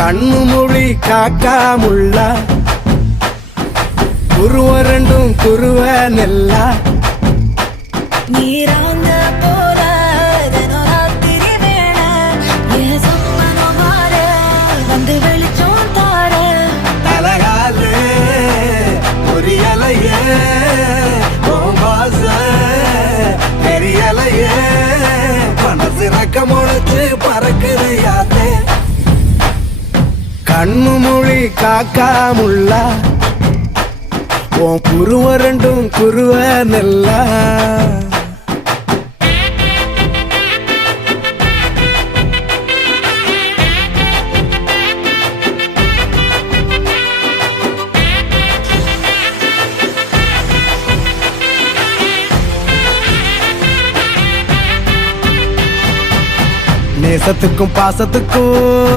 கண்ணு மொழி காக்காமுள்ள குருவ ரெண்டும் குருவ நெல்லா நீராங்க போல தினராத்திரி வேண என் சொப்பனோ மாற வந்து வெளிச்சம் தார தலகாலே பொரியலையே ஓம்பாச பெரியலையே மனசு ரக்க முளைச்சு பறக்குது யாத்தே கண்ணு மொழி காக்காமுள்ள உன் குருவ ரெண்டும் குருவ நெல்லா நேசத்துக்கும் பாசத்துக்கும்